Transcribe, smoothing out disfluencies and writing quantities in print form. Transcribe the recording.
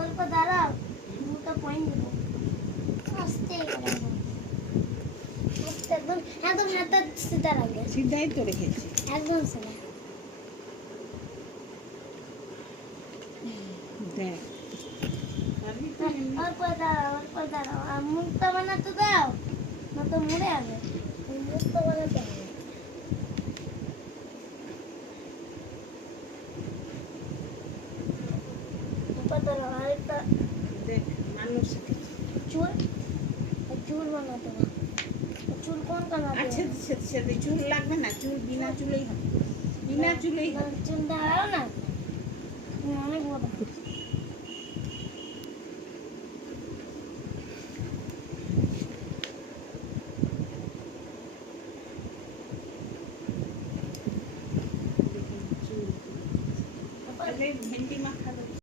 অল্প দাঁড়াও, দুটো পয়েন্ট দেবো। আস্তে করে একদম একদম হাতটা সিধা রাখবে। সিধাই তো রেখেছি একদম সিধা। দেখ অল্প দাঁড়াও, অল্প দাঁড়াও। আর মুখটা বানাতে দাও, না তো মুড়ে যাবে। মুখটা বানাতে হবে। আরেকটা দেখ মানুষ চুল, চুল বানাতে হবে। চুল কোন কালার? আচ্ছা সেটা চুল লাগবে না, চুল বিনা চুলেই হবে, বিনা চুলেই হবে। চুল দাঁড়াও না, অনেক বড়।